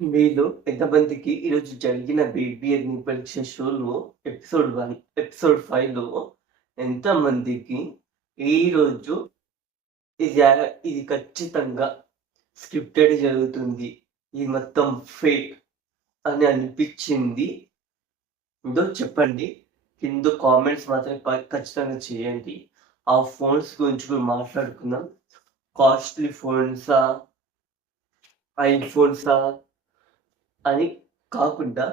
మీలో ఎంతమందికి ఈరోజు జరిగిన బేబీ అగ్ని పరీక్ష షోలో ఎపిసోడ్ 1, ఎపిసోడ్ 5లో ఎంతమందికి ఈరోజు ఇది ఖచ్చితంగా స్క్రిప్టెడ్ జరుగుతుంది. ఇది మొత్తం ఫేక్ అని అనిపించింది ఉందో చెప్పండి. కింద కామెంట్స్ మాత్రం ఖచ్చితంగా చేయండి. ఆ ఫోన్స్ గురించి కూడా మాట్లాడుకుందాం. కాస్ట్లీ ఫోన్సా, ఐఫోన్సా అని కాకుండా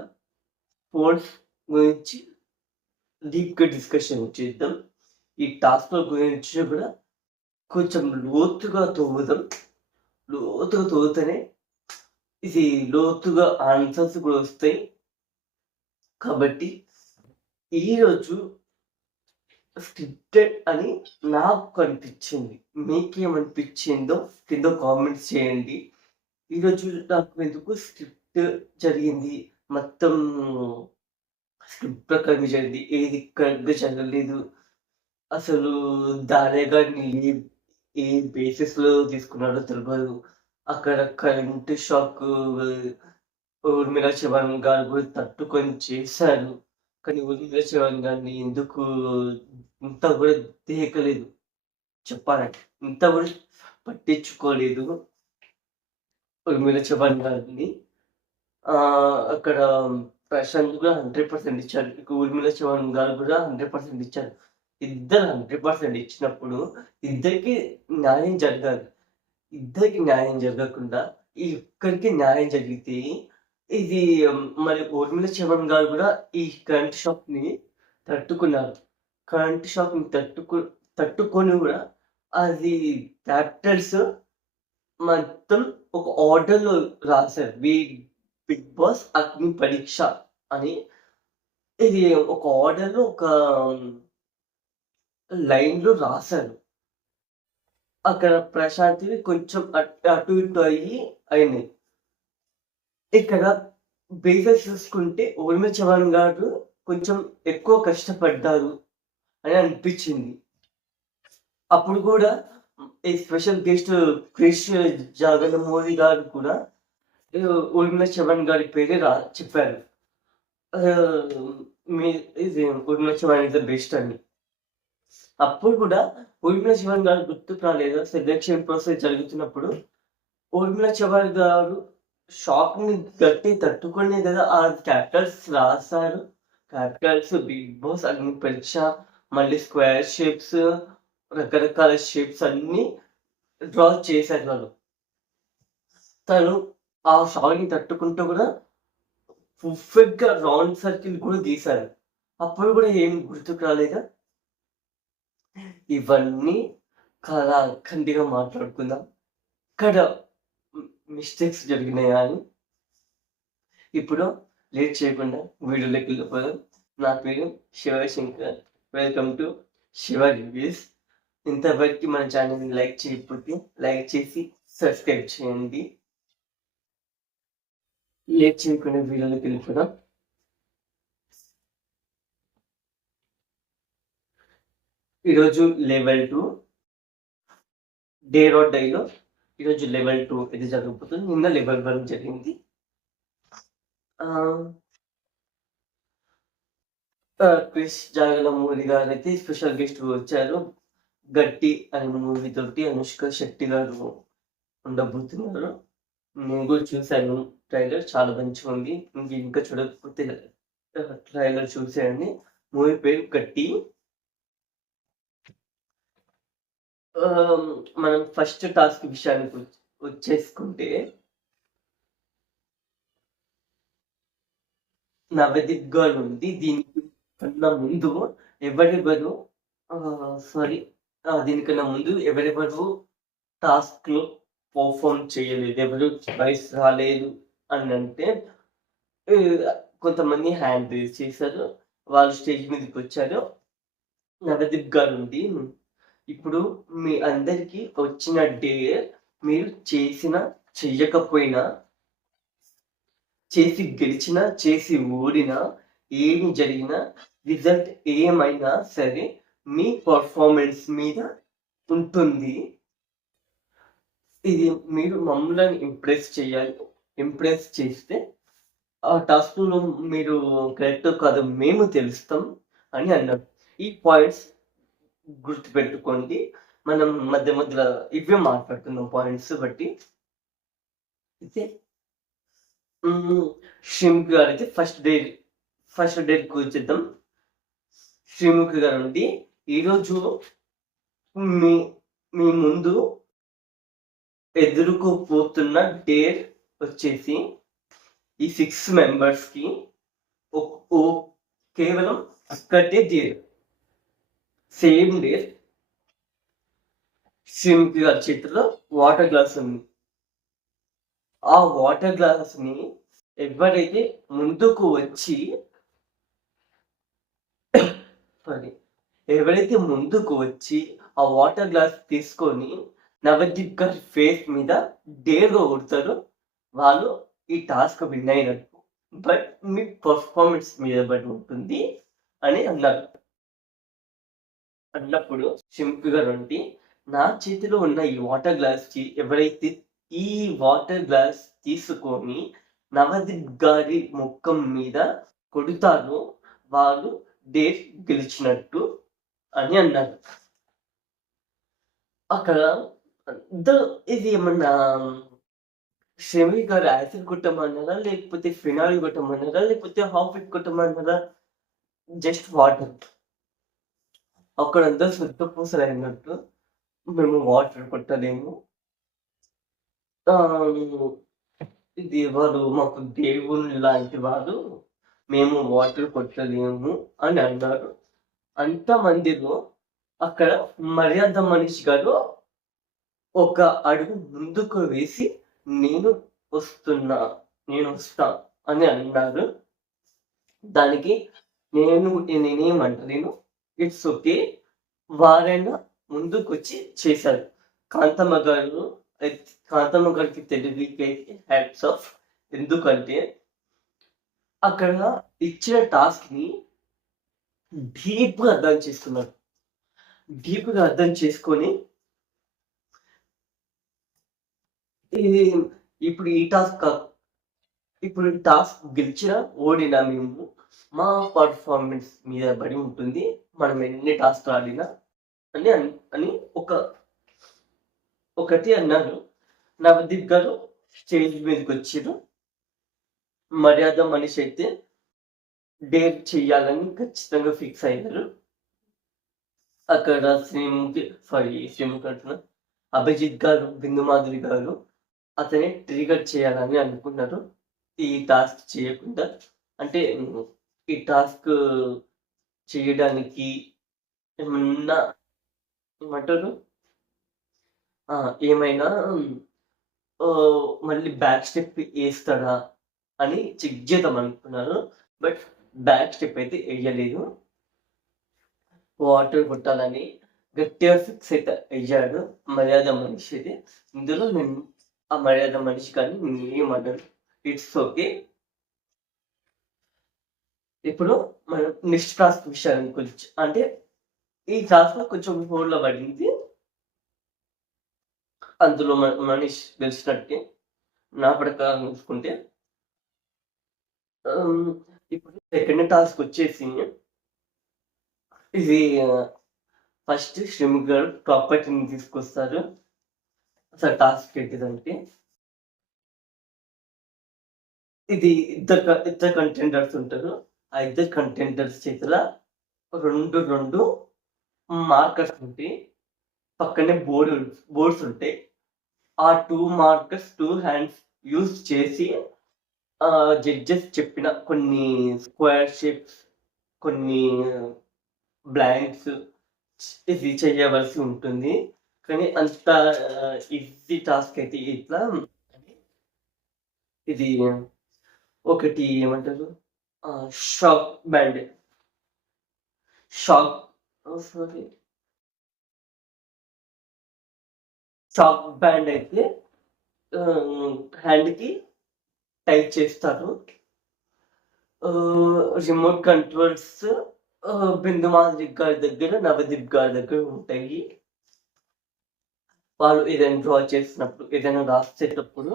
ఫోన్స్ గురించి డీప్‌గా డిస్కషన్ చేద్దాం. ఈ టాస్క్‌ల గురించి కూడా కొంచెం లోతుగా తవ్వుదాం. లోతుగా తవ్వుతేనే ఇది లోతుగా ఆన్సర్స్ కూడా వస్తాయి. కాబట్టి ఈరోజు స్క్రిప్టెడ్ అని నాకు కనిపించింది. మీకేమనిపించిందో కింద కామెంట్స్ చేయండి. ఈరోజు నాకు ఎందుకు స్క్రిప్ట్ జరిగింది, మొత్తం స్క్రిప్ట్ ప్రకారం జరిగింది, ఏది కరెక్ట్‌గా జరగలేదు. అసలు దానయ్య గారిని ఏ బేసిస్‌లో తీసుకున్నాడో తెలవదు. అక్కడ కరెంట్ షాక్ ఊర్మిళ చవాన్ గారు కూడా తట్టుకొని చేశారు. కానీ ఊర్మిళ చవాన్ గారిని ఎందుకు ఇంత కూడా దేకలేదు చెప్పాలంటే. ఇంత కూడా పట్టించుకోలేదు ఊర్మిళ చవాన్ గారిని. అక్కడ ప్రశాంత్ కూడా 100% ఇచ్చారు. ఊర్మిళ చవాన్ గారు కూడా 100% ఇచ్చారు. ఇద్దరు 100% ఇచ్చినప్పుడు ఇద్దరికి న్యాయం జరగాలి. ఇద్దరికి న్యాయం జరగకుండా ఈ ఒక్కరికి న్యాయం జరిగితే ఇది మరి ఊర్మిళ చవన్ గారు కూడా ఈ కరెంట్ షాక్‌ని తట్టుకున్నారు. కరెంట్ షాక్‌ని తట్టుకొని కూడా అది క్యారెక్టర్స్ మొత్తం ఒక ఆర్డర్‌లో రాశారు. బిగ్ బాస్ అగ్ని పరీక్ష అని. ఇది ఒక ఆర్డర్‌లో ఒక లైన్‌లో రాశారు. అక్కడ ప్రశాంత్‌వి కొంచెం అటు ఇటు అయినాయి. ఇక్కడ బేసిక్స్ చూసుకుంటే ఊర్మిళ చవాన్ గారు కొంచెం ఎక్కువ కష్టపడ్డారు అని అనిపించింది. అప్పుడు కూడా ఈ స్పెషల్ గెస్ట్ క్రిష్ జగన్మోహన్ గారు కూడా ఊర్మిళ చవాన్ గారి పేరే చెప్పారు. ఇది Urmila Chavan is the best అని. అప్పుడు కూడా ఊర్మిళ చవాన్ గారు గుర్తుకు రాలేదు. సెలక్షన్ ప్రాసెస్ జరుగుతున్నప్పుడు ఊర్మిళ చవాన్ గారు షాక్‌ని గట్టి తట్టుకునే కదా ఆ క్యారెక్టర్స్ రాశారు. క్యారెక్టర్స్ బిగ్ బాస్ అగ్ని పరీక్ష, మళ్ళీ స్క్వేర్ షేప్స్, రకరకాల షేప్స్ అన్నీ డ్రా చేశారు వాళ్ళు. తను ఆ షాక్‌ని తట్టుకుంటూ కూడా పర్ఫెక్ట్‌గా రౌండ్ సర్కిల్ కూడా గీశారు. అప్పుడు కూడా ఏం గుర్తుకు రాలేదా? ఇవన్నీ కళాఖండిగా మాట్లాడుకుందాం. ఇక్కడ మిస్టేక్స్ జరిగినాయా అని. ఇప్పుడు లేట్ చేయకుండా వీడియోలోకి వెళ్ళిపోదాం. నా పేరు Shivashankar. Welcome to Shiva Reviews. ఇంతవరకు మన ఛానల్ని లైక్ చేయకపోతే లైక్ చేసి సబ్స్క్రైబ్ చేయండి. లేట్ చేయకుండా వీడియోలోకి వెళ్ళిపోదాం. ఈరోజు లెవెల్ 2 డే ఆర్ డైలో ఈరోజు లెవెల్ 2 ఇది జరగబోతుంది. నిన్న లెవెల్ 1 జరిగింది. క్రిష్ జాగలమూరి గారు అయితే స్పెషల్ గెస్ట్ వచ్చారు. గట్టి అనే మూవీ తోటి అనుష్క శెట్టి గారు ఉండబోతున్నారు. నేను కూడా చూశాను ట్రైలర్, చాలా మంచిగా ఉంది. ఇంకా చూడకపోతే ట్రైలర్ చూసేయండి. మూవీ పేరు గట్టి. మనం ఫస్ట్ టాస్క్ విషయానికి వచ్చేసుకుంటే నవదీప్ గారు ఉంది. దీనికి కన్నా ముందు ఎవరెవరు దీనికన్నా ముందు ఎవరెవరు టాస్క్‌లో పర్ఫార్మ్ చేయలేదు, ఎవరు ప్రైజ్ రాలేదు అని అంటే కొంతమంది హ్యాండ్ రేజ్ చేశారు. వాళ్ళు స్టేజ్ మీదకి వచ్చారు. నవదీప్ గారు ఉంది. ఇప్పుడు మీ అందరికీ వచ్చిన డే మీరు చేసినా చెయ్యకపోయినా, చేసి గెలిచినా చేసి ఓడినా, ఏమి జరిగినా, రిజల్ట్ ఏమైనా సరే మీ పర్ఫార్మెన్స్ మీద ఉంటుంది. ఇది మీరు మమ్మల్ని ఇంప్రెస్ చేయాలి. ఇంప్రెస్ చేస్తే ఆ టాస్క్‌లో మీరు కరెక్టో కాదో మేము తెలుస్తాం అని అన్నారు. ఈ పాయింట్స్ గుర్తుపెట్టుకోండి. మనం మధ్య మధ్యలో ఇవే మాట్లాడుకుందాం పాయింట్స్ బట్టి. అయితే హ్మ్. శ్రీముఖి గారైతే ఫస్ట్ డేట్‌కి వచ్చేద్దాం. శ్రీముఖి గారండి, ఈరోజు మీ మీ ముందు ఎదురుకోబోతున్న డేర్ వచ్చేసి ఈ 6 మెంబర్స్‌కి ఒక్ ఓ కేవలం ఒక్కటే డేర్. Same dare. శ్రీముఖి గారి చేతిలో వాటర్ గ్లాస్ ఉంది. ఆ వాటర్ గ్లాస్‌ని ఎవరైతే ముందుకు వచ్చి ఎవరైతే ముందుకు వచ్చి ఆ వాటర్ గ్లాస్ తీసుకొని నవదీప్ గారి ఫేస్ మీద డేర్‌గా కొడతారో వాళ్ళు ఈ టాస్క్ విన్ అయినట్టు. బట్ మీ పర్ఫార్మెన్స్ మీద బట్టి ఉంటుంది అని అన్నారు. అన్నప్పుడు సింపు గారండి, నా చేతిలో ఉన్న ఈ వాటర్ గ్లాస్‌కి ఎవరైతే ఈ వాటర్ గ్లాస్ తీసుకొని నవదీప్ గారి ముఖం మీద కొడతారో వాళ్ళు డేర్ గెలిచినట్టు అని అన్నారు. అక్కడ ఇది ఏమన్నా షమీ గారు యాసిడ్ కొట్టమన్నారా? లేకపోతే ఫినాయిల్ కొట్టమన్నారా? లేకపోతే హార్పిక్ కొట్టమన్నారా? Just water. అక్కడంతా సుత్తపూసలైనట్టు మేము వాటర్ కొట్టలేము. ఇది ఎవరు మాకు దేవుని లాంటి వారు. మేము వాటర్ కొట్టలేము అని అన్నారు. అంతమందిలో అక్కడ మర్యాద మనిషి గారు ఒక అడుగు ముందుకు వేసి నేను వస్తా అని అన్నారు. దానికి నేనేమంటలేను. It's okay. వారైనా ముందుకొచ్చి చేశారు. కాంతమ్మ గారికి తెలివికి హ్యాట్స్ ఆఫ్. ఎందుకంటే అక్కడ ఇచ్చిన టాస్క్ ని డీప్‌గా అర్థం చేసుకున్నారు. డీప్‌గా అర్థం చేసుకొని ఇప్పుడు ఈ టాస్క్ గెలిచినా ఓడినా మేము మా పర్ఫార్మెన్స్ మీద పడి ఉంటుంది. మనం ఎన్ని టాస్క్ ఆడినా అని ఒకటి అన్నారు. నవదీప్ గారు స్టేజ్ మీదకి వచ్చారు. మర్యాద మనిషి అయితే డేర్ చెయ్యాలని ఖచ్చితంగా ఫిక్స్ అయ్యారు. అక్కడ శ్రీముఖి అంటున్నా, అభిజిత్ గారు, బిందు మాధురి గారు అతని ట్రిగర్ చేయాలని అనుకున్నారు. ఈ టాస్క్ చేయకుండా, అంటే ఈ టాస్క్ చేయడానికి ఏమన్నా ఏమంటారు, ఏమైనా మళ్ళీ బ్యాక్ స్టెప్ వేస్తాడా అని చెక్ చేద్దాం అనుకున్నారు. బట్ బ్యాక్ స్టెప్ అయితే వేయలేదు. వాటర్ కొట్టాలని గట్టిగా ఫిక్స్ అయితే అయ్యాడు మర్యాద మనిషి అయితే. ఇందులో నేను ఆ మర్యాద మనిషి కానీ ఏమన్నాడు, ఇట్స్ ఓకే. ఇప్పుడు మనం నెక్స్ట్ టాస్క్ విషయానికి వచ్చి, అంటే ఈ టాస్క్ కొంచెం హోల్డ్లో పడింది. అందులో మనీష్ తెలిసినట్టే నా ప్రకారం చూసుకుంటే. ఇప్పుడు సెకండ్ టాస్క్ వచ్చేసి ఇది ఫస్ట్ శ్రీము గారు ప్రాపర్టీని తీసుకొస్తారు. అసలు టాస్క్ ఏంటిదంటే, ఇది ఇద్దరు కంటెండర్స్ ఉంటారు. ఆ ఇద్దరు కంటెండర్స్ చేతిలో రెండు మార్కర్స్ ఉంటాయి. పక్కనే బోర్డ్స్ ఉంటాయి. ఆ 2 మార్కర్స్ 2 హ్యాండ్స్ యూజ్ చేసి జడ్జెస్ చెప్పిన కొన్ని స్క్వేర్ షేప్స్, కొన్ని బ్లాంక్స్ ఇది చేయవలసి ఉంటుంది. కానీ అంత ఈజీ టాస్క్ అయితే ఇట్లా. ఇది ఒకటి ఏమంటారు, షాక్ బ్యాండ్ అయితే హ్యాండ్కి టైప్ చేస్తారు. రిమోట్ కంట్రోల్స్ బిందు మాధురి గారి దగ్గర, నవదీప్ గారి దగ్గర ఉంటాయి. వాళ్ళు ఏదైనా డ్రా చేసినప్పుడు, ఏదైనా రాసేటప్పుడు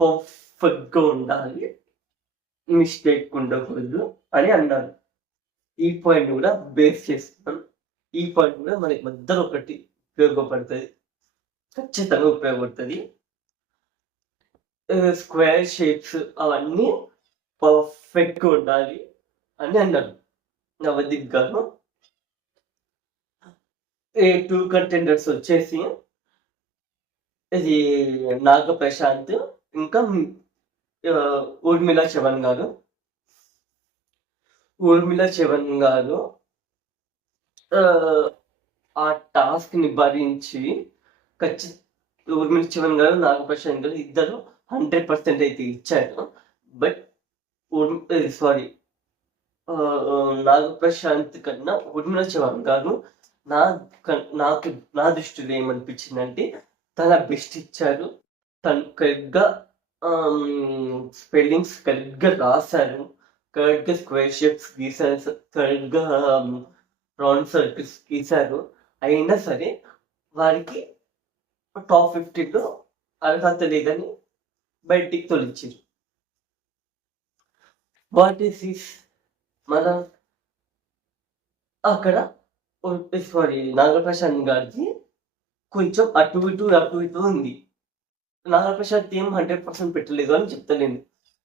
పర్ఫెక్ట్‌గా ఉండాలి. మిస్టేక్ ఉండకూడదు అని అన్నారు. ఈ పాయింట్ కూడా బేస్ చేసుకున్నాం. ఈ పాయింట్ కూడా మనకి మధ్యలో ఒకటి ఉపయోగపడుతుంది, ఖచ్చితంగా ఉపయోగపడుతుంది. స్క్వేర్ షేప్స్ అవన్నీ పర్ఫెక్ట్‌గా ఉండాలి అని అన్నారు నవదీప్ గారు. ఈ 2 కంటెండర్స్ వచ్చేసి ఇది నాగ ప్రశాంత్ ఇంకా ఊర్మిళ చవన్ గారు. ఊర్మిళ చవన్ గారు ఆ టాస్క్ ని భరించి ఊర్మిళ చవన్ గారు నాగ ప్రశాంత్ గారు ఇద్దరు 100% అయితే ఇచ్చారు. బట్ సారీ నాగ ప్రశాంత్ కన్నా ఊర్మిళ చవన్ గారు నాకు నా దృష్టిలో ఏమనిపించిందంటే తన బెస్ట్ ఇచ్చారు. తను కరెక్ట్గా స్పెల్లింగ్స్ కరెక్ట్గా రాశారు, కరెక్ట్గా స్క్వేర్ షేప్స్ గీశారు, కరెక్ట్గా రౌండ్ సర్కిల్స్ గీశారు. అయినా సరే వారికి టాప్ 15లో అర్హత లేదని బయటికి తొలిచారు. What is this? మన అక్కడ సారీ నాగప్రసాద్ గారికి కొంచెం అటు ఇటు ఉంది. నాగప్రసాద్ ఏం 100% పెట్టలేదు అని చెప్తలేను.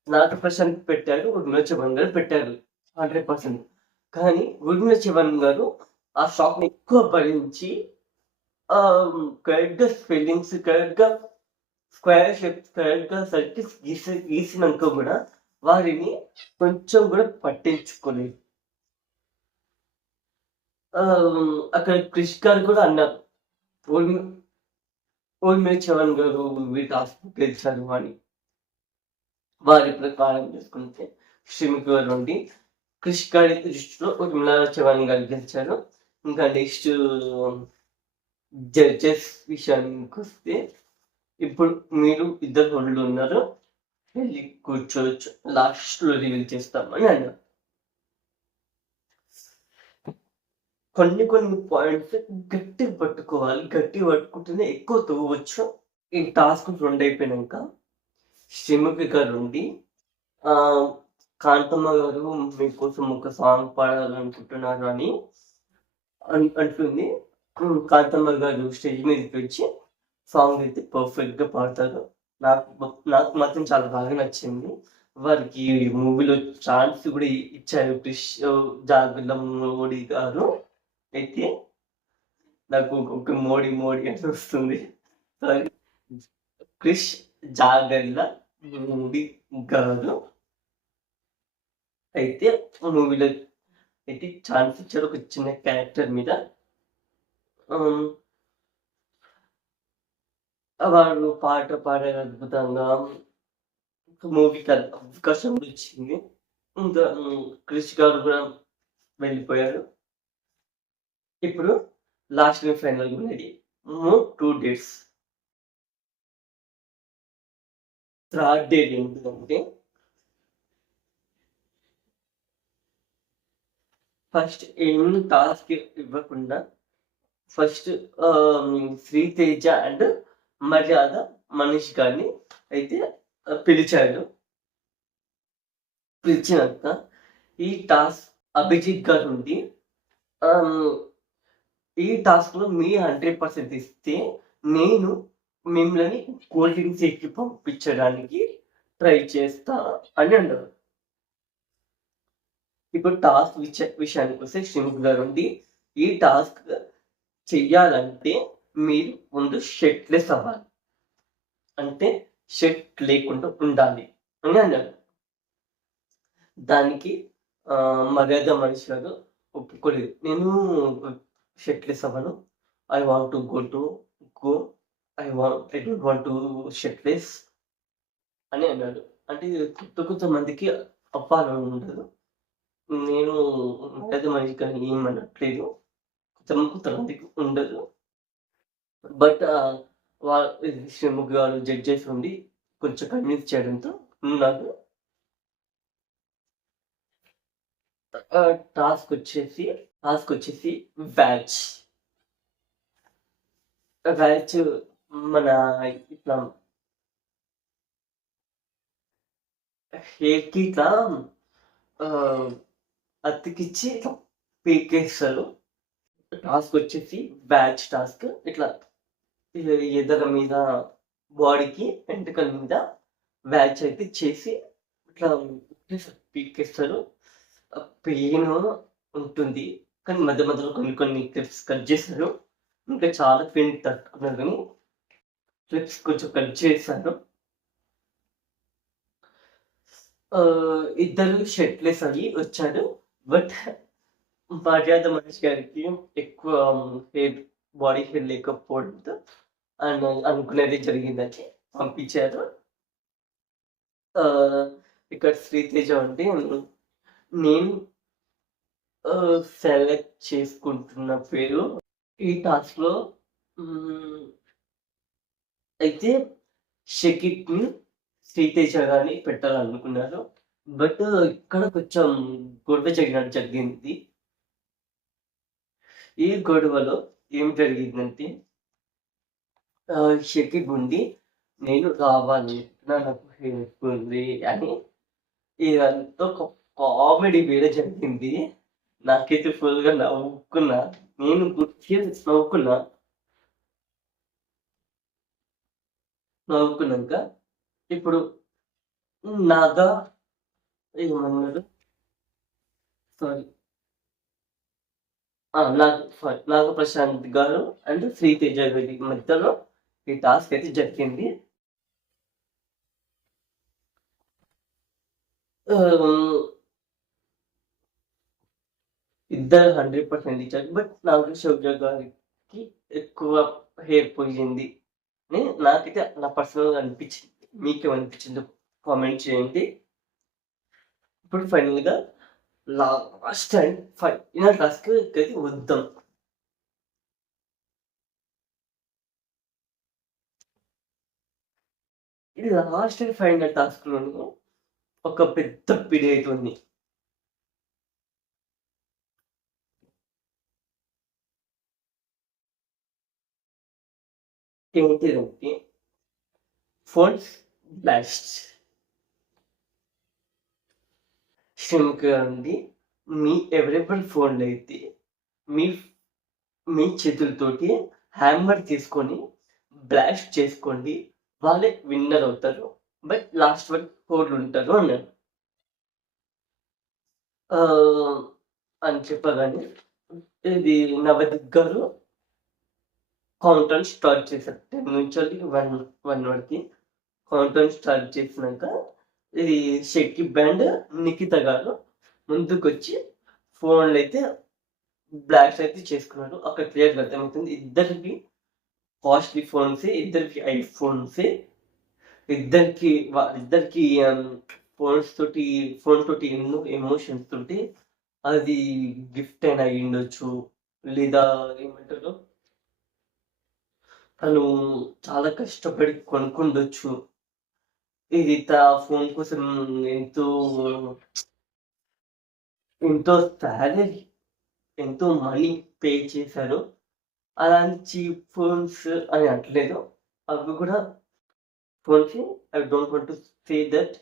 నాగప్రసాద్ పెట్టారు, ఉర్మిళ చవన్ గారు పెట్టారు 100%. కానీ ఉర్మిళ చవన్ గారు ఆ షాక్ ని ఎక్కువ భరించి కరెక్ట్గా స్పెల్లింగ్స్, కరెక్ట్గా స్క్వేర్ షేప్స్, కరెక్ట్గా సర్కిల్స్ గీసినాక కూడా వారిని కొంచెం కూడా పట్టించుకోలేదు. అక్కడ క్రిష్ గారు కూడా అన్నారు, ఊర్మిళ చవన్ గారు టాస్క్ గెలిచారు అని. వారి ప్రకారం చేసుకుంటే శ్రీముఖి గారు నుండి క్రిష్ గారి దృష్టిలో ఊర్మిళ చవన్ గారు గెలిచారు. ఇంకా నెక్స్ట్ జడ్జెస్ విషయానికి వస్తే ఇప్పుడు మీరు ఇద్దరు వాళ్ళు ఉన్నారు, వెళ్ళి కూర్చోవచ్చు, లాస్ట్లో రివీల్ చేస్తామని అన్నారు. కొన్ని పాయింట్స్ గట్టి పట్టుకోవాలి, గట్టి పట్టుకుంటేనే ఎక్కువ తవ్వచ్చు. ఈ టాస్క్ 2 అయిపోయినాక శ్రీముఖి గారు ఉండి కాంతమ్మ గారు మీకోసం ఒక సాంగ్ పాడాలనుకుంటున్నారు అని అంటుంది. కాంతమ్మ గారు స్టేజ్ మీదకి వచ్చి సాంగ్ అయితే పర్ఫెక్ట్గా పాడతారు. నాకు మాత్రం చాలా బాగా నచ్చింది. వారికి మూవీలో ఛాన్స్ కూడా ఇచ్చారు క్రిష్ జాగలం మోడీ గారు. అయితే నాకు ఒక మోడీ అని వస్తుంది. క్రిష్ జాగర్ల మోడీ గారు అయితే మూవీలో అయితే ఛాన్స్ ఇచ్చారు ఒక చిన్న క్యారెక్టర్ మీద. వాడు పాట పాడే అద్భుతంగా మూవీకి అవకాశం వచ్చింది. ఇంకా క్రిష్ గారు కూడా వెళ్ళిపోయారు. ఇప్పుడు లాస్ట్ ఫైనల్ ఉన్నది 2 డేట్స్. థర్డ్ డేట్ ఏంటంటే ఫస్ట్ ఏం టాస్క్ ఇవ్వకుండా ఫస్ట్ శ్రీతేజ అండ్ మర్యాద మనీష్ గారిని అయితే పిలిచాడు. పిలిచినాక ఈ టాస్క్ అభిజిత్ గారు ఉంది, ఈ టాస్క్ లో మీ 100% ఇస్తే నేను మిమ్మల్ని కూల్ డ్రింక్స్ ఎక్కి పంపించడానికి ట్రై చేస్తా అని అన్నారు. ఇప్పుడు టాస్క్ విషయానికి వస్తే శ్రీముఖి గారు ఉండి ఈ టాస్క్ చెయ్యాలంటే మీరు ముందు షర్ట్లెస్ అవ్వాలి, అంటే షర్ట్ లేకుండా ఉండాలి అని అన్నారు. దానికి మర్యాద మనిషి గారు ఒప్పుకోలేదు. నేను షర్ట్లెస్ అవ్వను, I want to go I don't want to shirtless అని అన్నాడు. అంటే కొంతమందికి అవ్వాలని ఉండదు. నేను మర్యాద మనిషి కానీ ఏమనట్లేదు, కొంతమందికి ఉండదు. బట్ శ్రీముఖి గారు జడ్జెస్ ఉండి కొంచెం కన్విన్స్ చేయడంతో నాకు టాస్క్ వచ్చేసి వ్యాచ్ మన ఇట్లా హెయిర్‌కి ఇట్లా అతికిచ్చి ఇట్లా పీకేస్తారు. టాస్క్ వచ్చేసి బ్యాచ్ టాస్క్. ఇట్లా ఎదర మీద, బాడీకి, వెంట్రుకల మీద బ్యాచ్ అయితే చేసి ఇట్లా పీకేస్తారు. పెయిన్ ఉంటుంది. కానీ మధ్య మధ్యలో కొన్ని కొన్ని క్లిప్స్ కట్ చేశారు. ఇంకా చాలా పెయిన్ తట్టుకున్నారు కానీ క్లిప్స్ కొంచెం కట్ చేశారు. ఇద్దరు షర్ట్‌లెస్ అయ్యి వచ్చాడు. బట్ మర్యాద మహేష్ గారికి ఎక్కువ హెయిర్ బాడీ హెయిర్ లేకపోవడంతో ఆయన అనుకునేది జరిగిందని పంపించారు. ఇక్కడ శ్రీతేజ అంటే నేను సెలెక్ట్ చేసుకుంటున్న పేరు ఈ టాస్క్‌లో అయితే షకీబ్‌ని శ్రీతేజ గారిని పెట్టాలనుకున్నారు. బట్ ఇక్కడ కొంచెం గొడవ జరిగింది. ఈ గొడవలో ఏం జరిగిందంటే షకీబ్ ఉండి నేను రావాలి నాకు హెల్ప్ ఉంది అని ఇదంతా ఒక కామెడీ వేరే జరిగింది. నాకైతే ఫుల్‌గా నవ్వుకున్నా. నేను గుర్తి నవ్వుకున్నాక ఇప్పుడు నాగా ఏమన్నారు? సారీ. నాగప్రశాంత్ గారు అండ్ శ్రీతేజ గారి మధ్యలో ఈ టాస్క్ అయితే జరిగింది. ఇద్దరు 100% ఇచ్చారు. బట్ నాగ శౌర్య గారికి ఎక్కువ హెయిర్ పోయింది అని నాకైతే నా పర్సనల్‌గా అనిపించింది. మీకేమనిపించిందో కామెంట్ చేయండి. ఇప్పుడు ఫైనల్‌గా లాస్ట్ అండ్ ఫైనల్ టాస్క్‌కి వద్దాం. ఇది లాస్ట్ అండ్ ఫైనల్ టాస్క్‌లోనే ఒక పెద్ద పిడి అయితుంది. ఏంటిదంటే ఫోన్స్ బ్లాస్ట్. అండి మీ అవైలబుల్ ఫోన్‌లో అయితే మీ మీ చేతులతోటి హ్యామర్ తీసుకొని బ్లాస్ట్ చేసుకోండి. వాళ్ళే విన్నర్ అవుతారు. బట్ లాస్ట్ వరకు హోల్డ్ ఉంటారు అన్నారు. అని చెప్పగానే ఇది నవదీప్ గారు కౌంటర్ స్టార్ట్ చేశారు. 10 నుంచి 1 వరకు కౌంటర్ స్టార్ట్ చేసినాక ఇది షకీబ్ అండ్ నిఖిత గారు ముందుకొచ్చి ఫోన్లు అయితే బ్లాస్ట్ అయితే చేసుకున్నారు. అక్కడ క్లియర్‌గా అర్థమవుతుంది. ఇద్దరికి కాస్ట్‌లీ ఫోన్సే, ఇద్దరికి ఐఫోన్సే. ఇద్దరికి ఫోన్ తోటి ఎన్నో ఎమోషన్స్ తోటి అది గిఫ్ట్ అయినా అయ్యుండొచ్చు. లేదా ఏమంటారు? తను చాలా కష్టపడి కొనుక్కుండొచ్చు. ఇది ఫోన్ కోసం ఎంతో ఎంతో సాలరీ, ఎంతో మనీ పే చేశారు. అలాంటి చీప్ ఫోన్స్ అని అనట్లేదు. అవి కూడా ఫోన్సే. I don't want to say that.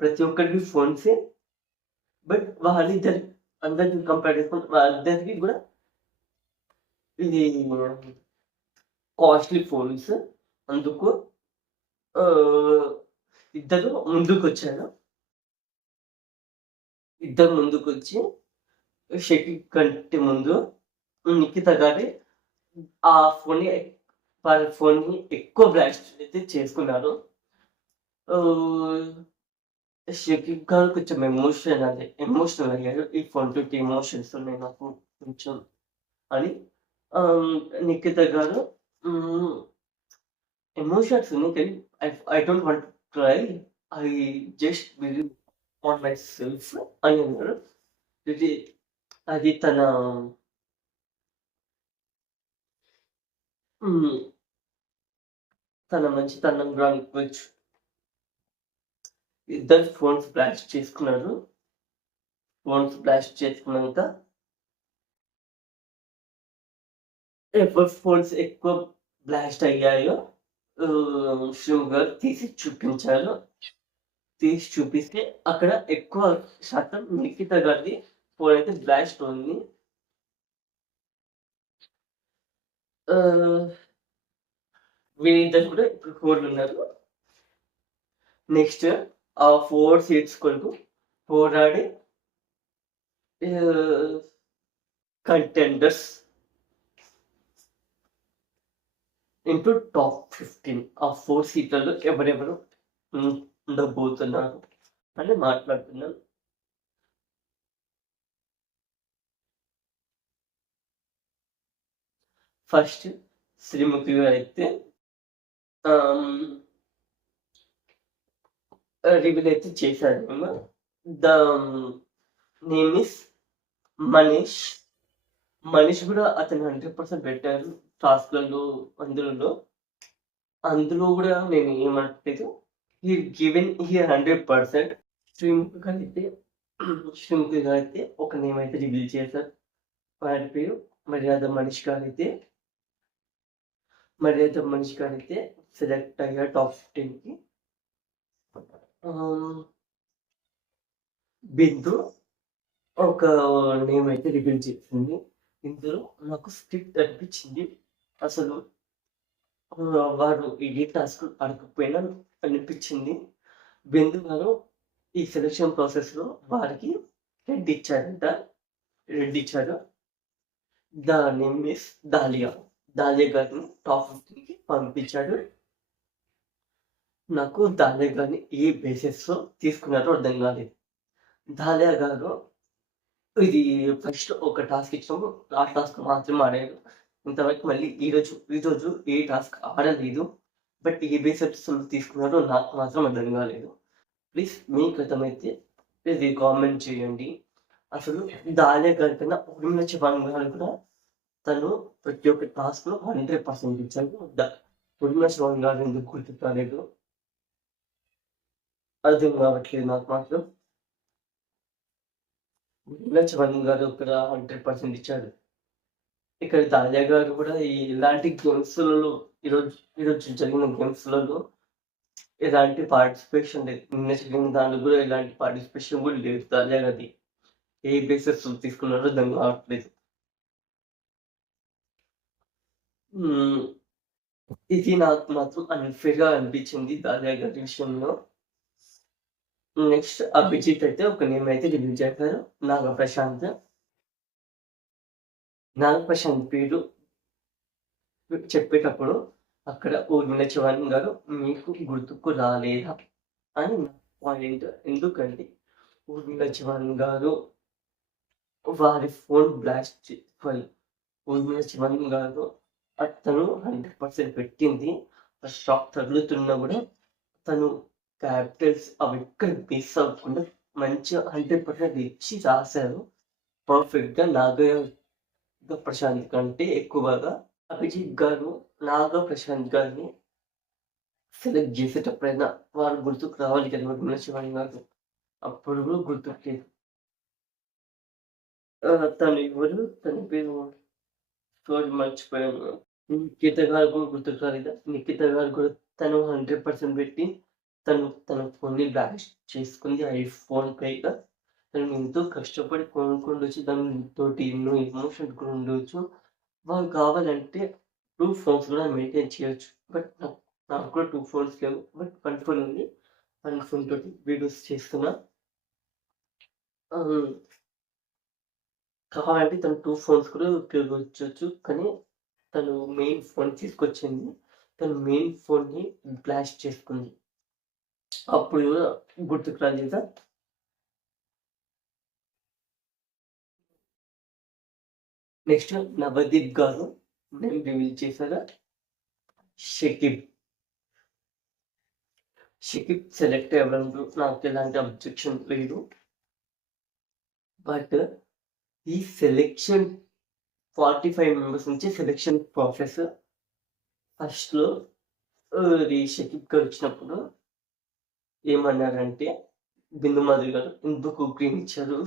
ప్రతి ఒక్కరికి ఫోన్సే. బట్ అందరికి కంపేర్ చేసుకుంటే వాళ్ళిద్దరికి కూడా ఇది కాస్ట్‌లీ ఫోన్స్. అందుకు ఇద్దరు ముందుకొచ్చారు. ఇద్దరు ముందుకొచ్చి షకీబ్ కంటే ముందు నిఖిత గారి ఆ వాళ్ళ ఫోన్‌ని ఎక్కువ బ్లాస్ట్ అయితే చేసుకున్నారు. షకీబ్ గారు కొంచెం ఎమోషనల్ అయ్యారు. ఈ ఫోన్ తోటి ఎమోషన్స్ ఉన్నాయి నాకు కొంచెం అని. నిఖిత గారు ఎమోషన్స్ ఉన్నాయి కానీ I don't want to cry. I just believe on my self అని అన్నారు. అది తన మంచితనంగా అనుకోవచ్చు. ఇద్దరు ఫోన్స్ బ్లాస్ట్ చేసుకున్నారు. ఫోన్స్ బ్లాస్ట్ చేసుకున్నాక ఎవరి ఫోన్స్ ఎక్కువ బ్లాస్ట్ అయ్యాయో శివ గారు తీసి చూపించారు. తీసి చూపిస్తే అక్కడ ఎక్కువ శాతం నిఖిత గారిది ఫోన్ అయితే బ్లాస్ట్ ఉంది. వీళ్ళిద్దరు కూడా ఇప్పుడు ఫోర్లు ఉన్నారు. నెక్స్ట్ ఆ 4 సీట్స్ కొరకు పోరాడి కంటెండర్స్ ఇంటూ టాప్ 15 ఆ 4 సీట్లలో ఎవరెవరు ఉండబోతున్నారు అని మాట్లాడుతున్నాను. ఫస్ట్ శ్రీముఖి గారు అయితే రివీల్ అయితే చేశారు మేము. The name is Manish. Manish కూడా అతను 100% పెట్టారు టాస్క్లలో. అందులో కూడా నేను ఏమంటలేదు, హీ గివెన్ హీ 100%. శ్రీముఖి గారు అయితే ఒక నేమ్ అయితే రివీల్ చేశారు. వారి పేరు మర్యాద మనీష్ గారు అయితే సెలెక్ట్ అయ్యా టాప్ 15కి. బిందు ఒక నేమ్ అయితే రివీల్ చేసింది. ఇందులో నాకు స్ట్రిక్ట్ అనిపించింది. అసలు వాడు ఈ టాస్క్ అడగకపోయినా అనిపించింది. బిందు గారు ఈ సెలక్షన్ ప్రాసెస్లో వారికి రెడ్ ఇచ్చారు. ద నేమ్ ఇస్ దాలియా గారిని టాప్ 15కి పంపించాడు. నాకు దాలియా గారిని ఏ బేసిస్లో తీసుకున్నారో అర్థం కాలేదు. దాలియా గారు ఇది ఫస్ట్ ఒక టాస్క్ ఇచ్చినప్పుడు ఆ టాస్క్ మాత్రమే ఆడారు. ఇంతవరకు మళ్ళీ ఈరోజు ఏ టాస్క్ ఆడలేదు. బట్ ఏ బేసిస్లో తీసుకున్నారో నాకు మాత్రం అర్థం కాలేదు. ప్లీజ్ మీకు అర్థమైతే ఇది కామెంట్ చేయండి. అసలు దాలియా గారి కన్నా ఊర్మిళ చవాన్ గారు కూడా తను ప్రతి ఒక్క టాస్క్లో 100% ఇచ్చారు. ఊర్మిళ చవాన్ గారు ఎందుకు గుర్తురాలేదు అర్థం కావట్లేదు నాకు మాత్రం. ఊర్మిళ చవాన్ గారు ఇక్కడ 100% ఇచ్చాడు. ఇక్కడ దాలియా గారు కూడా ఇలాంటి గేమ్స్లలో ఈరోజు జరిగిన గేమ్స్లలో ఎలాంటి పార్టిసిపేషన్ లేదు. నిన్న జరిగిన దాంట్లో కూడా ఎలాంటి పార్టిసిపేషన్ కూడా లేదు. దాలియా గారి ఏ బేసెస్ తీసుకున్నారో అర్థం కావట్లేదు. ఇది నాకు మాత్రం అన్ఫేర్గా అనిపించింది దాలియా గారి విషయంలో. నెక్స్ట్ అభిజిత్ అయితే ఒక నేమ్ అయితే రిలీజ్ చేశారు, నాగప్రశాంత్ పేరు చెప్పేటప్పుడు అక్కడ ఊర్మిళ చవాన్ గారు మీకు గుర్తుకు రాలేదా అని నా పాయింట్. ఎందుకంటే ఊర్మిళ చవాన్ గారు వారి ఫోన్ బ్లాస్ట్ ఊర్మిళ చవాన్ గారు తను 100% పెట్టింది. షాక్ తగులుతున్నా కూడా తను క్యాపిటల్స్ అవి ఎక్కడ మిస్ అవ్వకుండా మంచిగా 100% ఇచ్చి రాశారు పర్ఫెక్ట్గా. ప్రశాంత్ కంటే ఎక్కువగా అభిజిత్ గారు ప్రశాంత్ గారిని సెలెక్ట్ చేసేటప్పుడైనా వారు గుర్తుకు రావాలి కదా ఊర్మిళ చవాన్ గారు. అప్పుడు కూడా గుర్తుకు లేదు. తను ఎవరు, తన పేరు మర్చిపోయాను. నిఖిత గారు కూడా గుర్తుకు రాలేదా? నిఖిత గారు కూడా తను 100% పెట్టి తన ఫోన్ని బ్లాస్ట్ చేసుకుంది. ఐఫోన్ పైగా తను ఎంతో కష్టపడి కొనుక్కుండొచ్చు. దానితోటి ఎన్నో ఎమోషన్స్ కూడా ఉండవచ్చు. వాళ్ళు కావాలంటే 2 ఫోన్స్ కూడా మెయింటైన్ చేయొచ్చు. బట్ నాకు కూడా 2 ఫోన్స్ లేవు. బట్ 1 ఫోన్ ఉంది. 1 ఫోన్ తోటి వీడియోస్ చేస్తున్నా. కావాలంటే తను 2 ఫోన్స్ కూడా ఉపయోగించవచ్చు. కానీ తను మెయిన్ ఫోన్ తీసుకొచ్చింది. తను మెయిన్ ఫోన్ని బ్లాస్ట్ చేసుకుంది. అప్పుడు కూడా గుర్తుకు రాలేదా? నెక్స్ట్ నవదీప్ గారు నేమ్ రివీల్ చేశారా? షకీబ్ సెలెక్ట్ అవ్వడంలో నాకు ఎలాంటి అబ్జెక్షన్ లేదు. బట్ ఈ సెలెక్షన్ 45 మెంబర్స్ నుంచి సెలెక్షన్ ప్రాసెస్ ఫస్ట్లో షకీబ్ గారు వచ్చినప్పుడు ఏమన్నారంటే బిందు మాధవి గారు ఎందుకు గ్రీన్ ఇచ్చారు,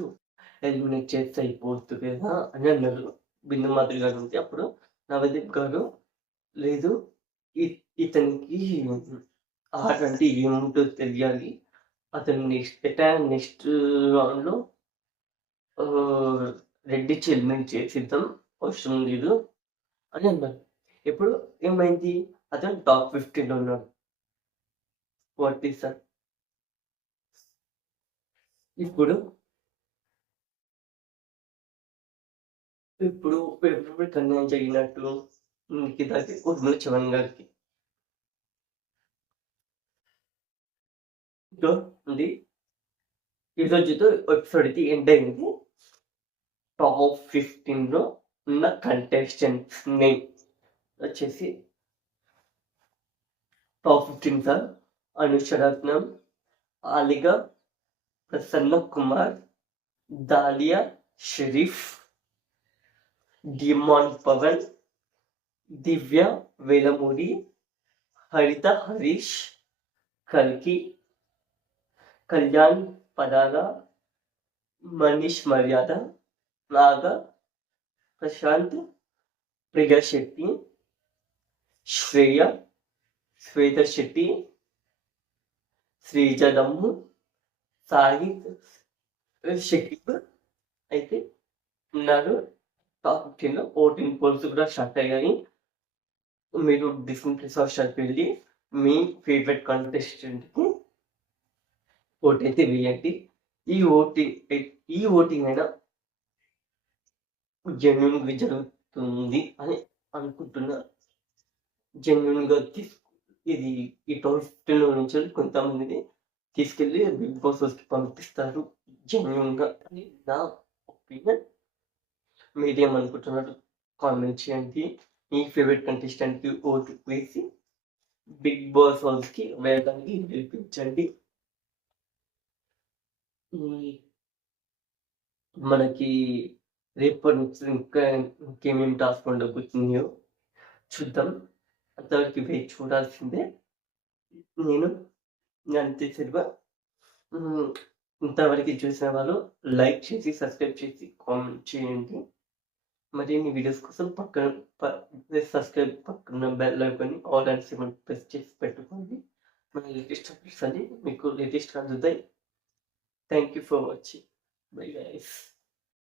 ఎలిమినేట్ చేస్తే అయిపోతుంది కదా అని అన్నారు బిందు మాధవి గారు. ఉంటే అప్పుడు నవదీప్ గారు లేదు, ఇతనికి ఆట అంటే ఏముంటో తెలియాలి, అతను నెక్స్ట్ రౌండ్‌లో రెడ్డి చెల్లిని చేసేద్దాం అవసరం లేదు అని అన్నారు. ఇప్పుడు ఏమైంది? అతను టాప్ 15లో ఉన్నాడు. What is that? ఇప్పుడు ఇప్పుడు ఎవరికి అన్యాయం జరిగినట్టు నిఖితకి, ఉర్మిళ చవన్ గారికి. సో ఇది ఈ రోజుతో ఎపిసోడ్ ఇది ఎండ్ అయింది. టాప్ 15లో ఉన్న కంటెస్టెంట్స్ నేమ్ వచ్చేసి top 15 sir Anusharatnam, Aliga, Prasanna Kumar, Dalia Sharif, demon Pavan, Divya Velamuri, Haritha Harish, కల్కి, కళ్యాణ్ పదాల, మనీష్ మర్యాద, నాగ, ప్రశాంత్, ప్రియా శెట్టి, శ్రేయ, శ్వేత శెట్టి, శ్రీజదమ్ము, సాహిత్, షకీబ్ అయితే ఉన్నారు. టాప్ 15లో ఓటింగ్ పోల్స్ కూడా స్టార్ట్ అయ్యాయి. మీరు డిస్క్రిప్షన్ సెక్షన్కి వెళ్ళి మీ ఫేవరెట్ కంటెస్టెంట్కి ఓట్ అయితే వేయండి. ఈ ఓటింగ్ అయినా జెన్యున్గా జరుగుతుంది అని అనుకుంటున్నా. జెన్యున్గా ఇది ఈ టాప్ 15లో నుంచి కొంతమందిని తీసుకెళ్ళి బిగ్ బాస్ హౌస్కి పంపిస్తారు జెన్యున్గా అని నా ఒపీనియన్. మీరేమనుకుంటున్నారు కామెంట్ చేయండి. మీ ఫేవరెట్ కంటెస్టెంట్కి ఓటు వేసి బిగ్ బాస్ హౌస్కి వెళ్ళడానికి గెలిపించండి. మనకి రేపటి నుంచి ఇంకేమేమి టాస్క్ ఉండబోతున్నాయో చూద్దాం. అంతవరకు వేచి చూడాల్సిందే. నేను అంతే సిల్వ. ఇంతవరకు చూసిన వాళ్ళు లైక్ చేసి, సబ్స్క్రైబ్ చేసి, కామెంట్ చేయండి. మరిన్ని వీడియోస్ కోసం సబ్స్క్రైబ్ పక్కన బెల్ ఐకాన్ని ఆల్ అండ్ సిమన్ ప్రెస్ చేసి పెట్టుకోండి. మన లేటెస్ట్ అప్డేట్స్ అన్ని మీకు లేటెస్ట్గా అందుతాయి. Thank you for watching. Bye guys.